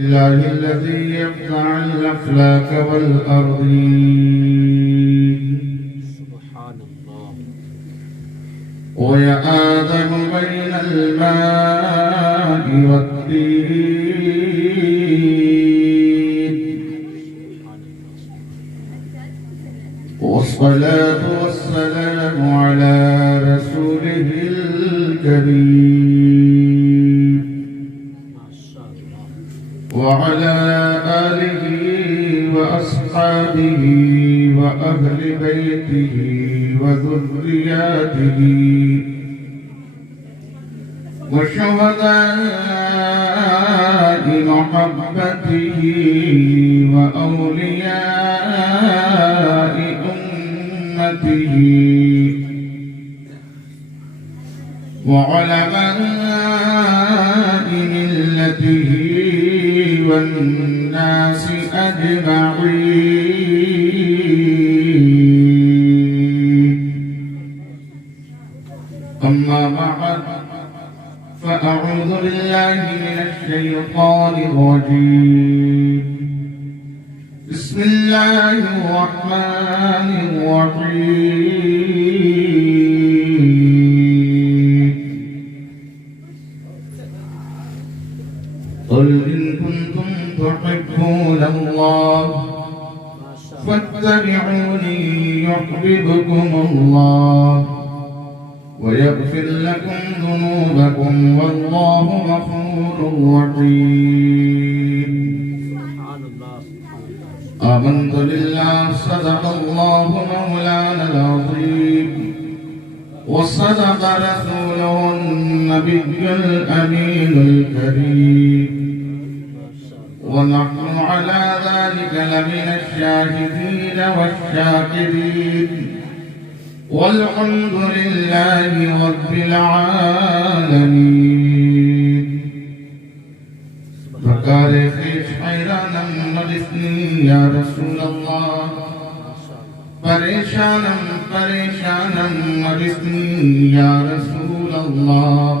الله الذي يقطع الأفلاك والأرضين سبحان الله. ويا آدم بين الماء والطين والصلاة والسلام على رسوله الكريم وعلى آله وأصحابه وأهل بيته وذرياته وشهداء محبته وأولياء أمته وعلماء ملته والناس أجمعين. أما بعد فأعوذ بالله من الشيطان الرجيم. بسم الله الرحمن الرحيم. قل إن كنتم تحبون الله فاتبعوني يحببكم الله ويغفر لكم ذنوبكم والله غفور رحيم. آمنت بالله صدق الله مولانا العظيم وصدق رسوله النبي الأمين الكريم ونحن على ذلك لمن الشاهدين والشاكرين والحمد لله رب العالمين. فقال خيش حيرانا مدفني يا رسول الله پریشانم پریشانم مدفنی یا رسول اللہ.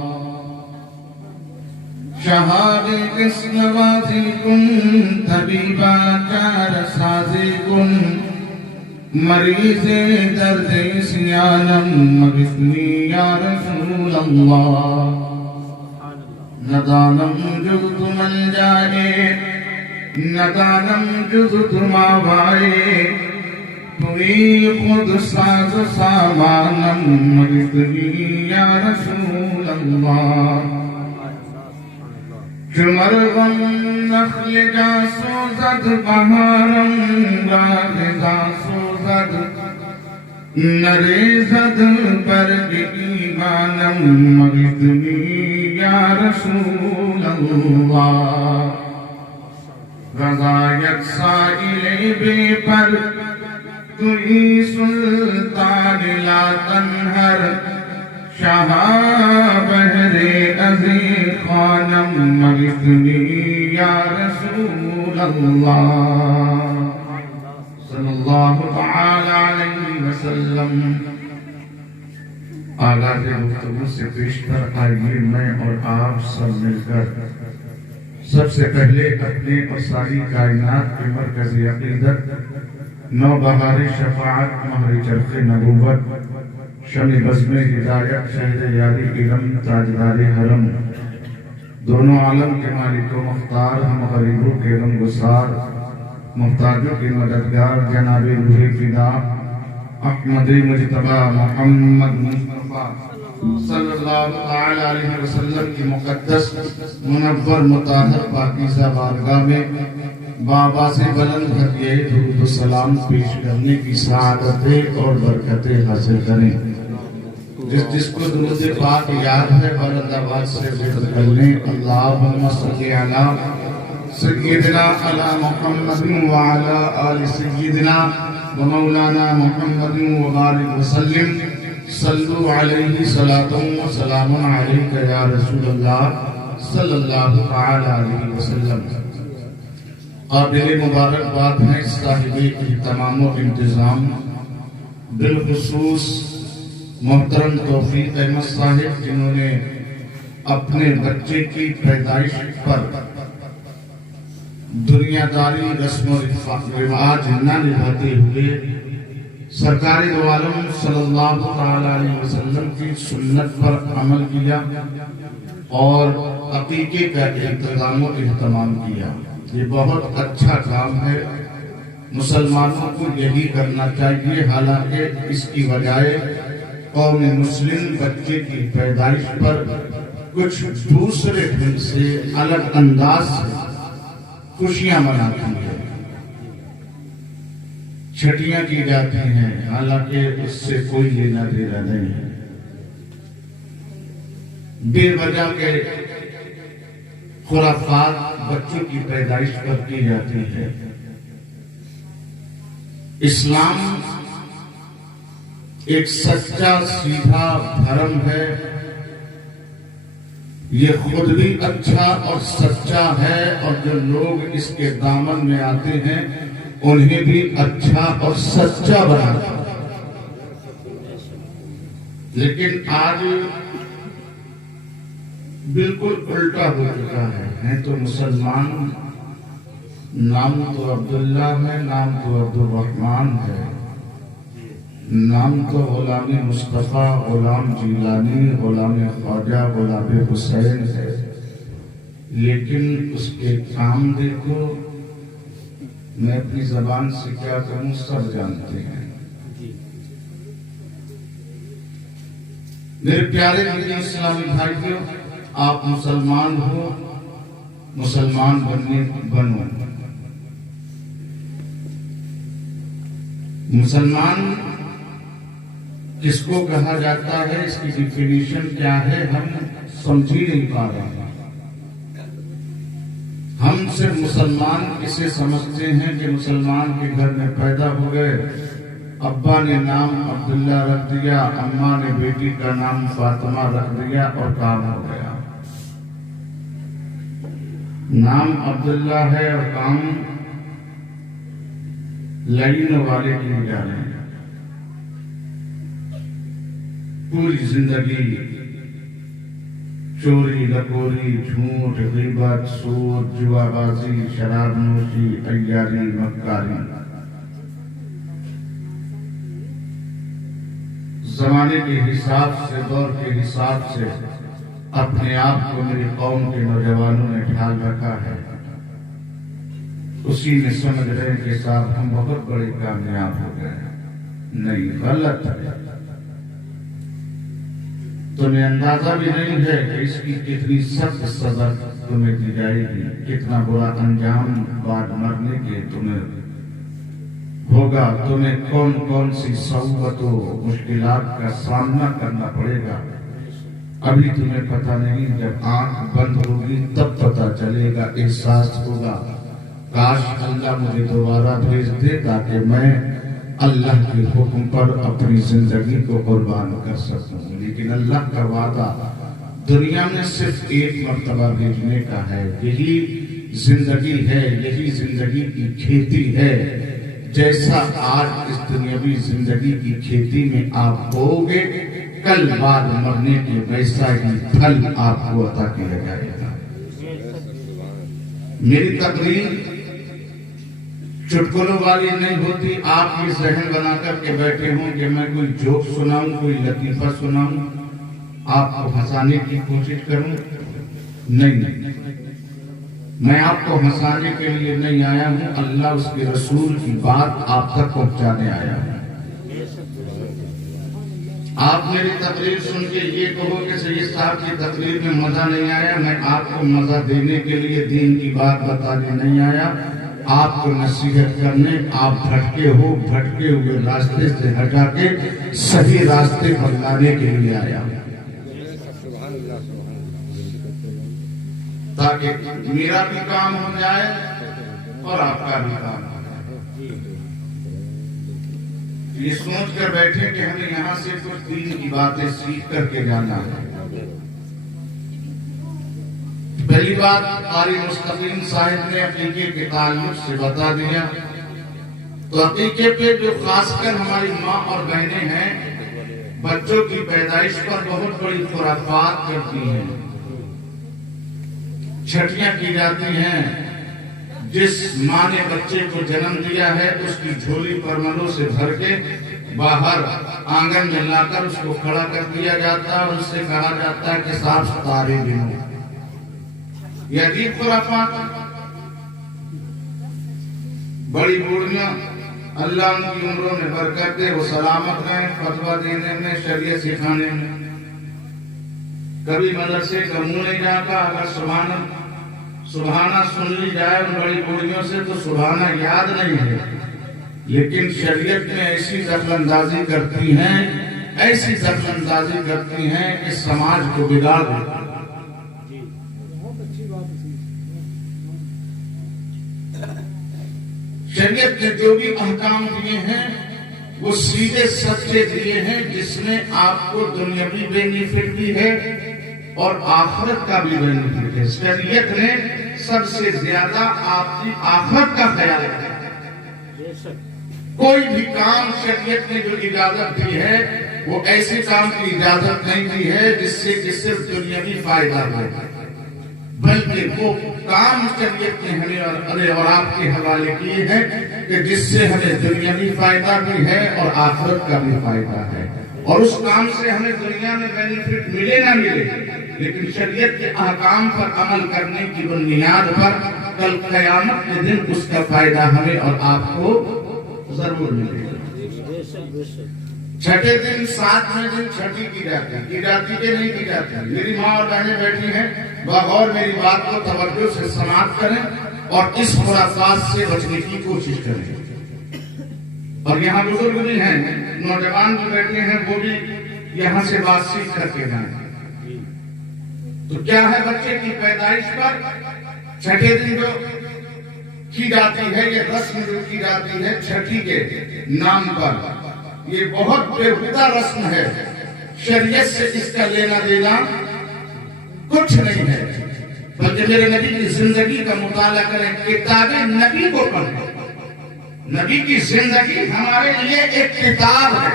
شہاب کس نوازی کن طبیبہ کار سازی کن مریض درد سیانم مدفنی یا رسول اللہ. ندانم جز تم الجائے ندانم جز تم آوائے توئی خود ساز سامانم مدفنی یا رسول اللہ. چمرغم نخل جا سوزد بہارم راغزا سوزد نریزد برگ ایمانم مدفنی یا رسول اللہ. رضایت سائل بے پر توئی سلطان لا تنہر شاہا بہر عزیز خانم مغفنی یا رسول اللہ صلی اللہ تعالی علیہ وسلم. آغاز گفتگو سے پیش کر آئیے میں اور آپ سب مل کر سب سے پہلے اپنے اور ساری کائنات کے مرکزی عقیدت نو بہار شفاعت مہر چرخ نبوت شمع بزم ہدایت شہر یاری علم تاجدار حرم دونوں عالم کے مالک و مختار ہم غریبوں کے غم گسار محتاجوں کے مددگار جناب روح فدا احمد مجتبی محمد مصطفیٰ صلی اللہ علیہ وسلم کی مقدس منور مطہر پاکیزہ بارگاہ میں بابا سے بلند کر یہ درود و سلام پیش کرنے کی سعادتیں اور برکتیں حاصل کریں. جس کو درود پاک یاد ہے بلند آواز سے ذکر کر لیں. اللہم صلی علی سیدنا علی محمد وعلی آل سیدنا ومولانا محمد وبارک وسلم. صلو علیہ صلاۃ و سلام علیک یا رسول اللہ صلی اللہ علیہ وسلم. قابل مبارکباد ہیں صاحب اہتمام و انتظام بالخصوص محترم توفیق احمد صاحب جنہوں نے اپنے بچے کی پیدائش پر دنیا داری رسم و رواج نہ نبھاتے ہوئے سرکار دو عالم صلی اللہ تعالی علیہ وسلم کی سنت پر عمل کیا اور عقیقے کا انتظام و اہتمام کیا. یہ بہت اچھا کام ہے، مسلمانوں کو یہی کرنا چاہیے. حالانکہ اس کی بجائے قوم مسلم بچے کی پیدائش پر کچھ دوسرے ڈھنگ سے الگ انداز سے خوشیاں مناتی ہے، چھٹیاں کی جاتی ہیں، حالانکہ اس سے کوئی لینا دینا نہیں ہے. بے وجہ کے خرافات بچوں کی پیدائش پر کی جاتی ہے. اسلام ایک سچا سیدھا دھرم ہے، یہ خود بھی اچھا اور سچا ہے، اور جو لوگ اس کے دامن میں آتے ہیں انہیں بھی اچھا اور سچا بناتا ہے. لیکن آج بالکل الٹا ہو چکا ہے. ہیں تو مسلمان، نام تو عبداللہ ہے، نام تو عبد الرحمن ہے، نام تو غلام مصطفیٰ، غلام جیلانی، غلام خواجہ، غلام حسین ہے، لیکن اس کے کام دیکھو. میں اپنی زبان سے کیا کہوں، سب جانتے ہیں. میرے پیارے میرے اسلامی بھائیوں، آپ مسلمان ہو، مسلمان بنو. مسلمان کس کو کہا جاتا ہے، اس کی ڈیفینیشن کیا ہے، ہم سمجھ ہی نہیں پا رہے ہیں. ہم صرف مسلمان کسے سمجھتے ہیں کہ مسلمان کے گھر میں پیدا ہو گئے، ابا نے نام عبداللہ رکھ دیا، اماں نے بیٹی کا نام فاطمہ رکھ دیا اور کام ہو گیا. نام عبداللہ ہے اور کام لائن والے کیے جا رہے ہیں. پوری زندگی چوری، لکوری، جھوٹ، غیبت، سود، جوا بازی، شراب نوشی، عیاری، مکاری. زمانے کے حساب سے، دور کے حساب سے اپنے آپ کو میری قوم کے نوجوانوں نے ڈھال رکھا ہے. اسی میں سمجھ رہے کہ صاحب ہم بہت بڑے کامیاب ہو گئے. نہیں، غلط ہے. تمہیں اندازہ بھی نہیں ہے کہ اس کی کتنی سخت سزا تمہیں دی جائے گی، کتنا برا انجام بعد مرنے کے تمہیں ہوگا، تمہیں کون کون سی صعوبت و مشکلات کا سامنا کرنا پڑے گا. ابھی تمہیں پتہ نہیں، جب آنکھ بند ہوگی تب پتہ چلے گا، احساس ہوگا. کاش اللہ مجھے دوبارہ بھیج دے تاکہ میں اللہ کے حکم پر اپنی زندگی کو قربان کر سکوں. لیکن اللہ کا وعدہ دنیا میں صرف ایک مرتبہ بھیجنے کا ہے. یہی زندگی ہے، یہی زندگی کی کھیتی ہے. جیسا آج اس دنیاوی زندگی کی کھیتی میں آپ بو گے، کل بعد مرنے کے ویسا ہی پھل آپ کو عطا کیا جائے گا. میری تقریر چٹکلوں والی نہیں ہوتی. آپ یہ ذہن بنا کر کے بیٹھے ہوں کہ میں کوئی جوک سناؤں، کوئی لطیفہ سناؤں، آپ کو ہنسانے کی کوشش کروں. نہیں، میں آپ کو ہنسانے کے لیے نہیں آیا ہوں، اللہ اس کے رسول کی بات آپ تک پہنچانے آیا ہوں. آپ میری تقریر سن کے یہ کہو کہ سید صاحب کی تقریر میں مزہ نہیں آیا. میں آپ کو مزہ دینے کے لیے دین کی بات بتانے نہیں آیا، آپ کو نصیحت کرنے. آپ بھٹکے ہوئے راستے سے ہٹا کے صحیح راستے پر لانے کے لیے آیا، تاکہ میرا بھی کام ہو جائے اور آپ کا بھی کام ہو جائے. یہ سوچ کر بیٹھے کہ ہمیں یہاں سے کچھ دین کی باتیں سیکھ کر کے جانا ہے. پہلی بات قاری مستقیم صاحب نے عقیقے کے تعلق سے بتا دیا. تو عقیقے پہ جو خاص کر ہماری ماں اور بہنیں ہیں، بچوں کی پیدائش پر بہت بڑی خرافات کرتی ہیں. چھٹیاں کی جاتی ہیں، جس ماں نے بچے کو جنم دیا ہے اس کی جھولی پرملوں سے بھر کے باہر آنگن میں لا کر اس کو کھڑا کر دیا جاتا ہے اور اس سے کہا جاتا ہے کہ صاف ستارے بنو. یہ عجیب خرافات. بڑی بوڑھیاں اللہ ان کی عمروں میں برکت دے، وہ سلامت رہیں، فتویٰ دینے میں، شریعت سکھانے میں. کبھی مدرسے کا منہ نہیں جاتا. اگر سبحانہ سن لی جائے ان بڑی بوڑھیوں سے تو سبحانہ یاد نہیں ہے، لیکن شریعت میں ایسی دخل اندازی کرتی ہیں کہ سماج کو بگاڑ دیتی ہیں. شریعت نے جو بھی احکام دیے ہیں وہ سیدھے سچے دیے ہیں، جس میں آپ کو دنیاوی بینیفٹ بھی ہے اور آخرت کا بھی بینیفٹ ہے. شریعت نے سب سے زیادہ آپ کی آخرت کا خیال رکھا. کوئی بھی کام شریعت نے جو اجازت دی ہے وہ ایسے کام کی اجازت نہیں دی ہے جس سے کہ صرف دنیاوی فائدہ ہو، بلکہ وہ کام شریعت نے ہمیں اور آپ کے حوالے کیے ہیں کہ جس سے ہمیں دنیاوی فائدہ بھی ہے اور آخرت کا بھی فائدہ ہے. اور اس کام سے ہمیں دنیا میں بینیفٹ ملے نہ ملے، لیکن شریعت کے احکام پر عمل کرنے کی بنیاد پر کل قیامت کے دن اس کا فائدہ ہمیں اور آپ کو ضرور ملے گا. چھٹے دن 7ویں دن چھٹی کی جاتی کہ نہیں کی جاتی. میری ماں اور بہنیں بیٹھی ہیں، بغور میری بات کو توجہ سے سماعت کریں اور اس خرافات سے بچنے کی کوشش کریں. اور یہاں بزرگ بھی ہیں، نوجوان بھی بیٹھے ہیں، وہ بھی یہاں سے بات سیکھ کر کے جائیں. تو کیا ہے بچے کی پیدائش پر چھٹے دن جو کی جاتی ہے، یہ رسم جو کی جاتی ہے چھٹی کے نام پر، یہ بہت بےہودہ رسم ہے. شریعت سے اس کا لینا دینا کچھ نہیں ہے. بلکہ میرے نبی کی زندگی کا مطالعہ کریں، کتاب نبی کو پڑھیں. نبی کی زندگی ہمارے لیے ایک کتاب ہے.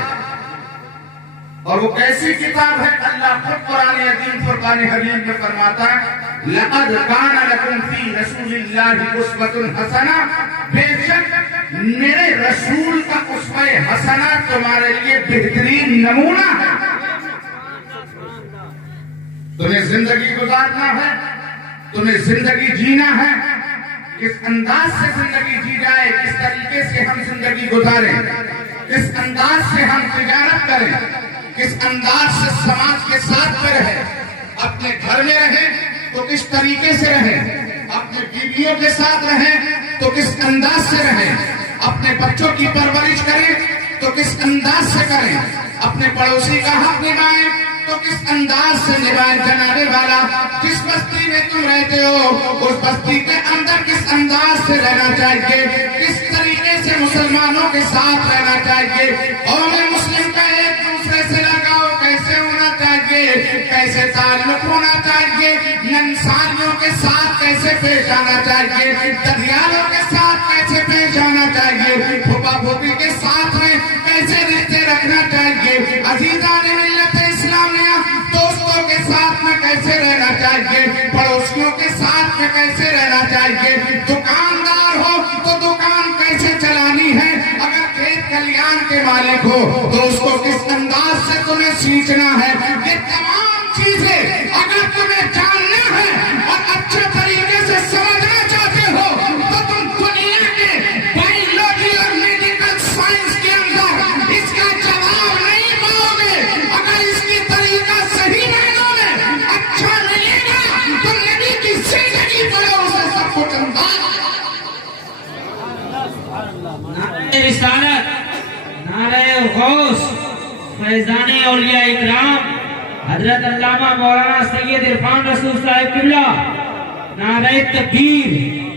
اور وہ کیسی کتاب ہے؟ اللہ خود قرآن عظیم فرقان حمید میں فرماتا ہے لَقَدْ كَانَ لَكُمْ فِي رَسُولِ اللَّهِ أُسْوَةٌ حَسَنَةٌ. بے شک میرے رسول کا اسوہ حسنہ تمہارے لیے بہترین نمونہ ہے. تمہیں زندگی گزارنا ہے، تمہیں زندگی جینا ہے. کس انداز سے زندگی جی جائے، کس طریقے سے ہم زندگی گزاریں، کس انداز سے ہم تجارت کریں، کس انداز سے سماج کے ساتھ میں رہیں، اپنے گھر میں رہیں تو کس طریقے سے رہیں، اپنے بیویوں کے ساتھ رہیں تو کس انداز سے رہیں، اپنے بچوں کی پرورش کریں تو کس انداز سے کریں، اپنے پڑوسی کا حق نبھائیں تو کس انداز سے نبھائیں. جناب والا، جس بستی میں تم رہتے ہو اس بستی کے اندر کس انداز سے رہنا چاہیے، کس طریقے سے مسلمانوں کے ساتھ رہنا چاہیے. قوم مسلم کا ایک دوسرے سے لگاؤ کیسے ہونا چاہیے، کیسے تعلق ہونا چاہیے، انسانیوں کے ساتھ کیسے پیش آنا چاہیے، دریالوں کے ساتھ کیسے پیش آنا چاہیے، پھوپا پھوپھی کے ساتھ میں کیسے رشتے رکھنا چاہیے، عزیزان ملت اسلامیہ دوستوں کے ساتھ میں کیسے رہنا چاہیے، پڑوسیوں کے ساتھ میں کیسے رہنا چاہیے، دکاندار ہو تو دکان کیسے چلانی ہے، اگر کھیت کھلیان کے مالک ہو تو اس کو کس انداز سے تمہیں سینچنا ہے. یہ تمام چیزیں اگر تمہیں جاننا ہے اور اچھے طریقے سے سمجھنا چاہتے ہو تو تم دنیا کے بایولوجی اور میڈیکل سائنس کے اندر اس کا جواب نہیں پاؤ گے. اگر اس کی طریقہ صحیح معنوں میں اچھا ملے گا تو نبی کی زندگی پڑھو، اسے سب کچھ انداز. نعرہ رسالت، نعرہ غوث، فیضان اولیاء اکرام حضرت علامہ مولانا سید عرفان رسول صاحب قبلہ، نعرہ تکبیر،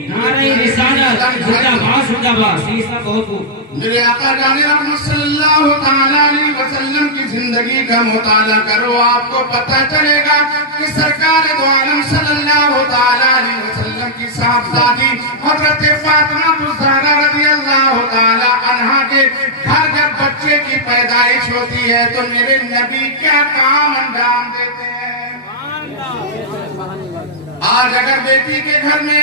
نعرہ رسالت، زندہ باد زندہ باد. سیسا بہت بہت میرے آقا جان رحمت صلی اللہ تعالیٰ علیہ وسلم کی زندگی کا مطالعہ کرو، آپ کو پتہ چلے گا کہ سرکار دو عالم صلی اللہ تعالیٰ علیہ وسلم کی صاحبزادی حضرت فاطمہ الزہرا رضی اللہ تعالیٰ عنہا کے گھر جب بچے کی پیدائش ہوتی ہے تو میرے نبی کیا کام انجام دیتے ہیں. آج اگر بیٹی کے گھر میں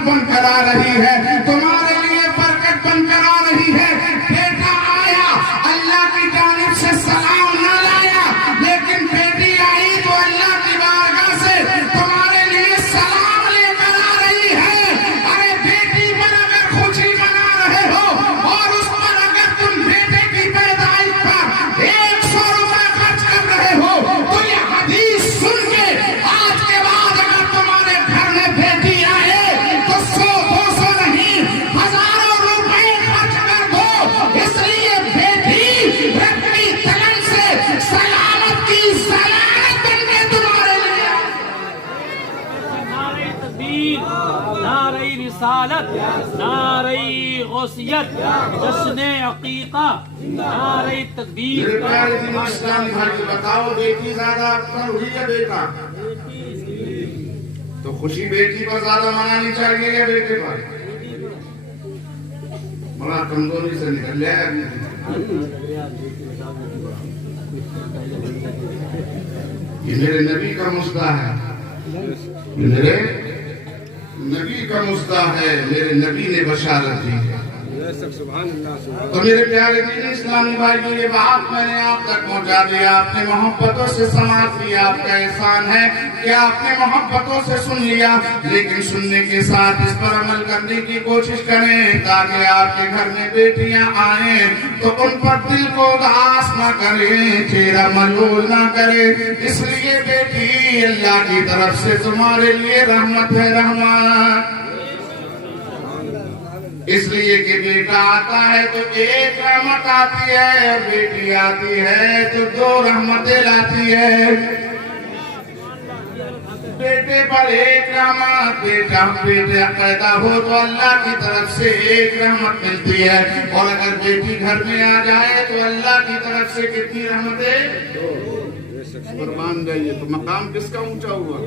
رحمت بن کر آ رہی ہے، تمہارے لیے برکت بن کر آ رہی ہے۔ بیٹا آیا اللہ کی جانب سے سلام نہ لایا، لیکن بیٹی آئی تو اللہ کی بارگاہ سے تمہارے لیے سلام لے کر آ رہی ہے۔ ارے بیٹی پر اگر خوشی منا رہے ہو اور اس پر اگر تم بیٹے کی پیدائش پر 100 روپے خرچ کر رہے ہو تو یہ حدیث سن کے آج کے بعد اگر تمہارے گھر میں بیٹی آئے تو 100-200 نہیں، ہزاروں روپے خرچ کر دو، اس لیے بیٹی رکھنی تلن سے سلامت کی سلامت بن کے تمہارے لیے نعرہ تکبیر، نعرہ رسالت، نعرہ غوثیت، جشن عقیقہ، نعرہ تکبیر۔ میرے پیارے دین اسلامی بھائی، بتاؤ بیٹی زیادہ افضل ہوئی یا بیٹا؟ تو خوشی بیٹی پر زیادہ منانی چاہیے یا بیٹے پر؟ بڑا کمزوری سے نکل لیا ہے یہ میرے نبی کا مصداق ہے، یہ میرے نبی کا مصداق ہے، میرے نبی نے بشارت دی ہے۔ تو میرے پیارے دین اسلامی بھائی، یہ بات میں نے آپ تک پہنچا دیا، آپ نے محبتوں سے سماعت لیا، آپ کا احسان ہے کہ آپ نے محبتوں سے سن لیا، لیکن سننے کے ساتھ اس پر عمل کرنے کی کوشش کریں تاکہ آپ کے گھر میں بیٹیاں آئیں تو ان پر دل کو اداس نہ کریں، چہرہ ملول نہ کرے۔ اس لیے بیٹی اللہ کی طرف سے تمہارے لیے رحمت ہے، رحمت۔ اس لیے کہ بیٹا آتا ہے تو ایک رحمت آتی ہے، اور بیٹی آتی ہے تو 2 رحمتیں لاتی ہے۔ بیٹے پر ایک رحمت، بیٹا پیدا ہو تو اللہ کی طرف سے ایک رحمت ملتی ہے، اور اگر بیٹی گھر میں آ جائے تو اللہ کی طرف سے کتنی رحمتیں؟ قربان جائیے، تو مقام کس کا اونچا ہوا؟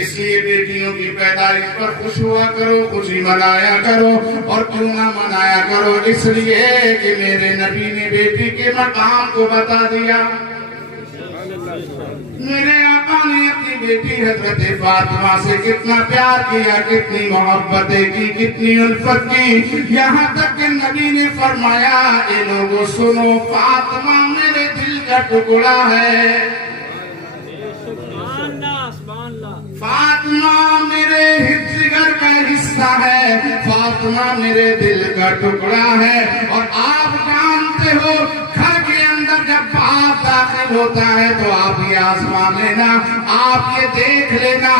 اس لیے بیٹیوں کی پیدائش پر خوش ہوا کرو، خوشی منایا کرو، اور کیوں نہ منایا کرو؟ اس لیے کہ میرے نبی نے بیٹی کے مقام کو بتا دیا۔ میرے آقا نے اپنی بیٹی حضرت فاطمہ سے کتنا پیار کیا، کتنی محبتیں کی، کتنی الفت کی، یہاں تک کہ نبی نے فرمایا، اے لوگوں سنو، فاطمہ میرے دل کا ٹکڑا ہے، فاطمہ میرے جگر کا حصہ ہے، فاطمہ میرے دل کا ٹکڑا ہے۔ اور آپ جانتے ہو گھر کے اندر جب باپ داخل ہوتا ہے تو آپ یہ آزما لینا، آپ یہ دیکھ لینا،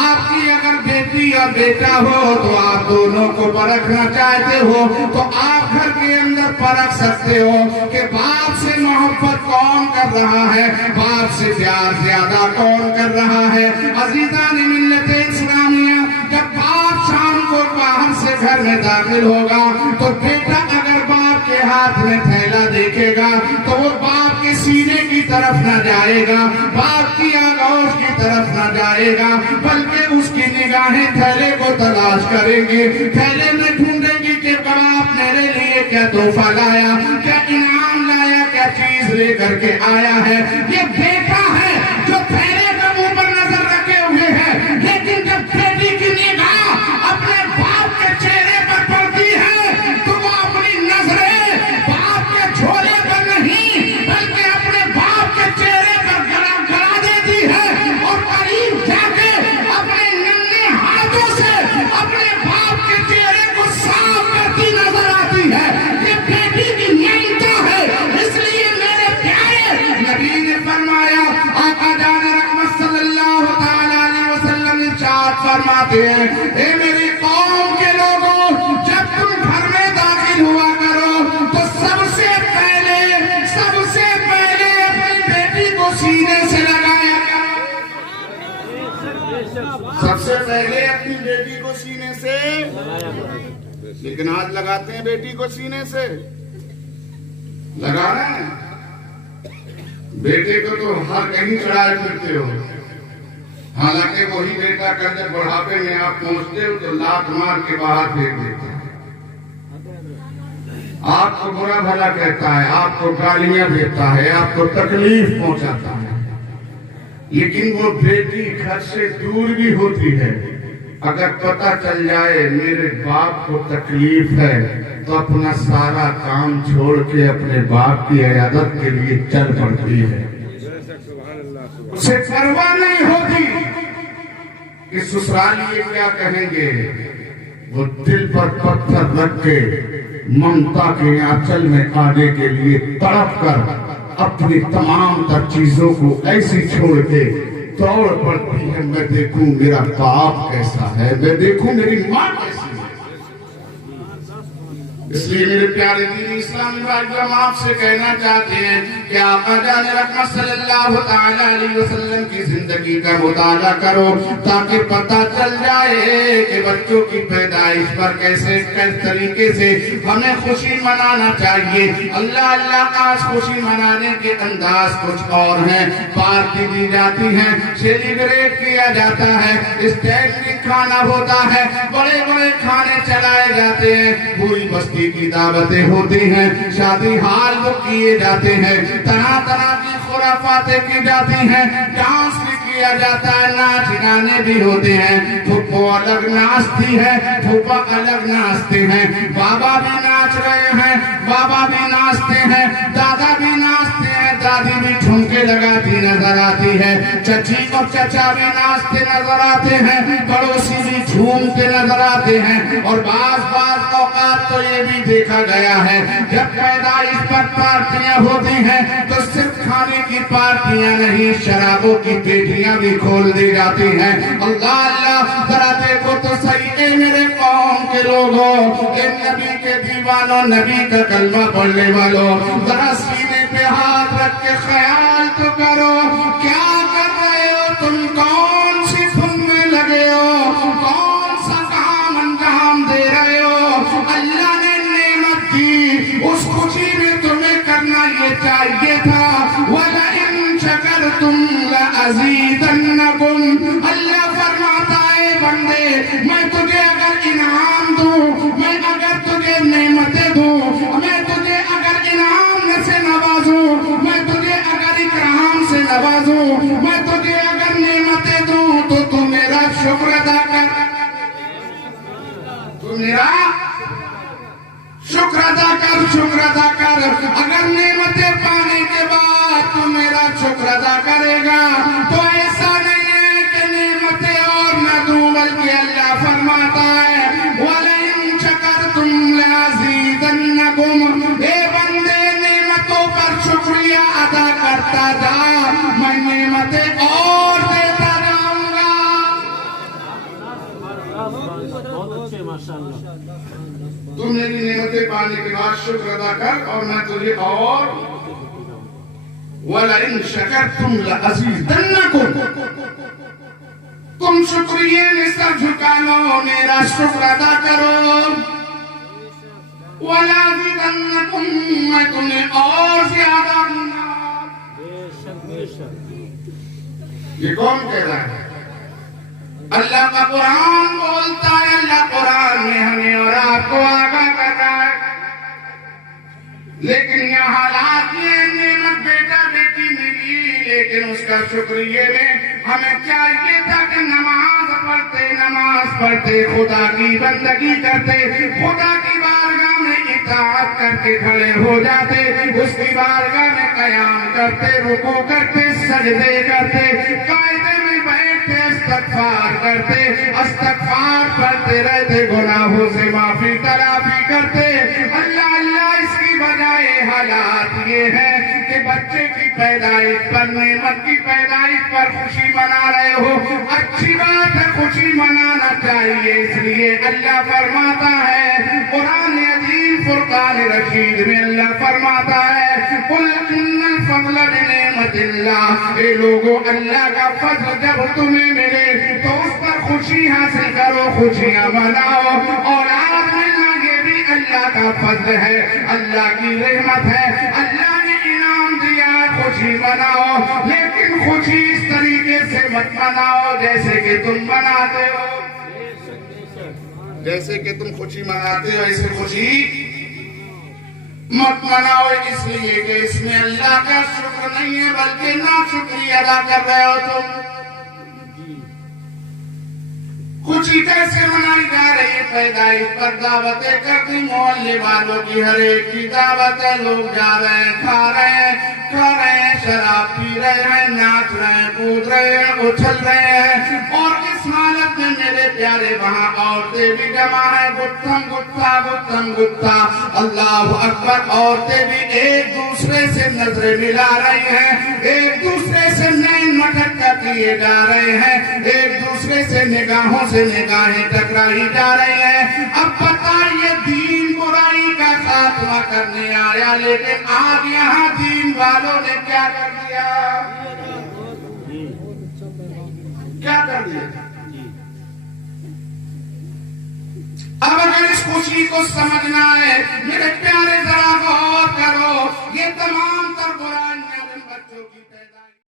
آپ کی اگر بیٹی اور بیٹا ہو تو آپ دونوں کو پرکھنا چاہتے ہو تو آپ گھر کے اندر پرکھ سکتے ہو کہ باپ سے محبت کون کر رہا ہے، باپ سے پیار زیادہ کون کر رہا ہے۔ عزیزان ملت اسلامیہ، جب باپ شام کو باہر سے گھر میں داخل ہوگا تو بیٹا اگر باپ کے ہاتھ میں تھیلا دیکھے گا تو وہ باپ کے سینے کی طرف نہ جائے گا، باپ کی آغوش کی طرف نہ جائے گا، بلکہ اس کی نگاہیں تھیلے کو تلاش کریں گے، تھیلے میں ڈھونڈیں گی کہ باپ میرے لیے کیا تحفہ لایا، کیا انعام لایا، کیا چیز لے کر کے آیا ہے۔ یہ بیٹا ہے جو تھیلے کا منہ پر نظر رکھے ہوئے ہے، لیکن جب بیٹی کی نگاہ اپنے باپ کے چہرے پر پڑتی ہے تو وہ اپنی نظریں باپ کے جھولے پر نہیں بلکہ اپنے باپ کے چہرے پر گڑا دیتی ہے، اور قریب جا کے اپنے ننھے ہاتھوں سے اپنے باپ کے چہرے کو صاف کرتی نظر آتی ہے۔ یہ بیٹی کی ممتا ہے۔ اس لیے میرے پیارے نبی نے فرمایا، آقا جان رحمت صلی اللہ تعالی علیہ وسلم ارشاد فرماتے ہیں، اے میری قوم کے لوگوں، جب تم گھر میں داخل ہوا کرو تو سب سے پہلے اپنی بیٹی کو سینے سے لگایا کرو، سب سے پہلے اپنی بیٹی کو سینے سے، لیکن آج لگاتے ہیں بیٹی کو سینے سے، لگانا ہے بیٹے کو تو ہر کہیں چڑھائے پھرتے ہو، حالانکہ وہی بیٹا کر جب بڑھاپے میں آپ پہنچتے ہو تو لات مار کے باہر پھینک دیتا ہے، آپ کو برا بھلا کہتا ہے، آپ کو گالیاں دیتا ہے، آپ کو تکلیف پہنچاتا ہے، لیکن وہ بیٹی گھر سے دور بھی ہوتی ہے اگر پتہ چل جائے میرے باپ کو تکلیف ہے تو اپنا سارا کام چھوڑ کے اپنے باپ کی عیادت کے لیے چل پڑتی ہے. اسے پرواہ نہیں ہوتی کہ سسرالی کیا کہیں گے. وہ دل پر پتھر رکھ کے ممتا کے آنچل میں آنے کے لیے تڑپ کر اپنی تمام تر چیزوں کو ایسی چھوڑ کے دوڑ پڑتی ہے. میں دیکھوں میرا باپ کیسا ہے, میں دیکھوں میری ماں کیسی ہے. اس لیے میرے پیارے دین اسلامی بھائیو ہم آپ سے کہنا چاہتے ہیں کہ آقا جان رحمت صلی اللہ تعالی علیہ وسلم کی زندگی کا مطالعہ کرو تاکہ پتہ چل جائے کہ بچوں کی پیدائش پر کیسے کس طریقے سے ہمیں خوشی منانا چاہیے. اللہ اللہ آج خوشی منانے کے انداز کچھ اور ہیں. پارٹی دی جاتی ہیں, سیلیبریٹ کیا جاتا ہے, اسٹیج میں کھانا ہوتا ہے, بڑے بڑے کھانے چلائے جاتے ہیں, پوری بستی کی دعوتیں ہوتی ہیں, شادی حال وہ کیے جاتے ہیں, طرح طرح کی خرافاتیں کی جاتی ہیں, ڈانس بھی کیا جاتا ہے, ناچ گانے بھی ہوتے ہیں. پھپھو الگ ناچتی ہے, پھوپا الگ ناچتے ہیں, بابا بھی ناچ رہے ہیں, بابا بھی ناچتے ہیں, دادا بھی ناچتے ہیں, دادی بھی ٹھمکے لگاتی نظر آتی ہے, چچی اور چچا بھی ناچتے نظر آتے ہیں, پڑوسی بھی جھومتے نظر آتے ہیں. اور بعض اوقات تو یہ بھی دیکھا گیا ہے جب پیدائش پر پارٹیاں ہوتی ہیں تو صرف کھانے کی پارٹیاں نہیں, شرابوں کی پیٹیاں بھی کھول دی جاتی ہیں. اللہ اللہ ذرا دیکھو تو صحیح اے میرے قوم کے لوگوں, اے نبی کے دیوانوں, نبی کا کلمہ پڑھنے والوں, ذرا سینے پہ ہاتھ رکھ کے خیال تو کرو کیا کر رہے ہو تم, کون سی دھن میں لگے ہو, کون سا کام انجام دے رہے ہو. اللہ نے نعمت دی, اس خوشی میں تمہیں کرنا یہ چاہیے تھا. وَلَئِن شَكَرْتُمْ لَأَزِيدَنَّكُمْ. اللہ فرماتا ہے بندے میں تجھے اگر انعام دوں, میں اگر تجھے نعمتیں دوں, میں تجھے اگر انعام سے نوازوں, میں تجھے اگر اکرام سے نوازوں, میں تجھے اگر نعمتیں دوں تو تو میرا شکر ادا کر, تو میرا شکر ادا کر, شکر ادا کر. اگر نعمتیں پانے کے بعد تو میرا شکر ادا کرے گا تو ایسا نہیں ہے کہ نعمتیں اور نہ دوں, بلکہ اللہ فرماتا ہے وَلَئِن شَكَرْتُمْ لَأَزِيدَنَّكُمْ. اے بندے نعمتوں پر شکریہ ادا کرتا جا, میں نعمتیں اور دیتا جاؤں گا. بہت اچھے ماشاءاللہ. تم میری نعمتیں پانے کے بعد شکر ادا کر اور میں تجھے اور وَلَئِن شَكَرْتُمْ لَأَزِيدَنَّكُمْ. تم شکریہ میں سر جھکا لو, میرا شکر ادا کرو. وَلَأَزِيدَنَّكُمْ. میں تمہیں اور زیادہ دوں گا. یہ کون کہہ رہا ہے؟ اللہ کا قرآن بولتا ہے. اللہ قرآن میں ہمیں اور آپ کو آگاہ کر رہا ہے. لیکن یہ حالات یہ نعمت بیٹا بیٹی ملی, لیکن اس کا شکریہ میں ہمیں چاہیے تھا کہ نماز پڑھتے, خدا کی بندگی کرتے, خدا کی بارگاہ میں اطاعت کر کے کھڑے ہو جاتے, اس کی بارگاہ میں قیام کرتے, رکوع کرتے, سجدے کرتے, قاعدے میں بیٹھتے, استغفار کرتے, استغفار پڑھتے رہتے, گناہوں سے معافی تلافی کرتے. اللہ اللہ اس کی بجائے حالات یہ ہے کہ بچے کی پیدائش پر, نعمت کی پیدائش پر خوشی منا رہے ہو. اچھی بات ہے, خوشی منانا چاہیے. اس لیے اللہ فرماتا ہے قرآن عظیم فرقان رشید میں اللہ فرماتا ہے قُلْ إِنَّ الْفَضْلَ بِنِعْمَةِ اللَّهِ. اے لوگو اللہ کا فضل جب تمہیں ملے تو اس پر خوشی حاصل کرو, خوشیاں مناؤ. اور آج ملنا یہ بھی اللہ کا فضل ہے, اللہ کی رحمت ہے, اللہ نے انعام دیا, خوشی مناؤ. لیکن خوشی اس طریقے سے مت مناؤ جیسے کہ تم مناتے ہو. جیسے کہ تم خوشی مناتے ہو ایسے خوشی مت مناؤ, اس لیے کہ اس میں اللہ کا شکر نہیں ہے بلکہ ناشکری ادا کر رہے ہو تم. خوشی کیسے منائی جا رہی ہے؟ پیدائش پر دعوتیں کر دی محلے والوں کی، ہر ایک کی دعوت ہے، لوگ جا رہے ہیں، کھا رہے ہیں، شراب پی رہے ہیں، ناچ رہے ہیں، کود رہے ہیں، اچھل رہے ہیں، اور اس حالت میں میرے پیارے وہاں عورتیں بھی جمع ہیں، گتھم گتھا، اللہ اکبر، عورتیں بھی ایک دوسرے سے نظریں ملا رہی ہیں، ایک دوسرے سے نین مٹکا کیے جا رہے ہیں، ایک دوسرے سے نگاہوں سے نگاہیں ٹکرائی جا رہی ہیں۔ اب بتائیے دین برائی کا خاتمہ کرنے آیا، لیکن آج یہاں دین والوں نے کیا کر دیا؟ کیا کر دیا؟ اب اگر اس خوشی کو سمجھنا ہے میرے پیارے ذرا غور کرو، یہ تمام تر برائی